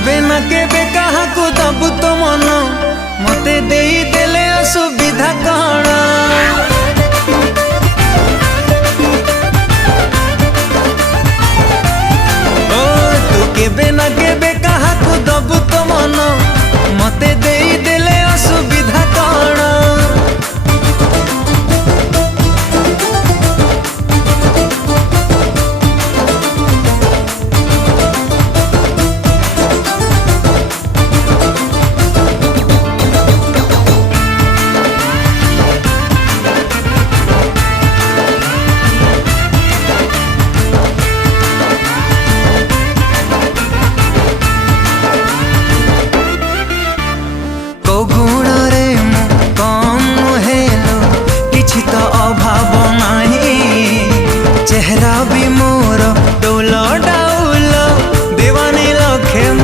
केबे ना केबे कहा को दबु तो मन मते देई देले असु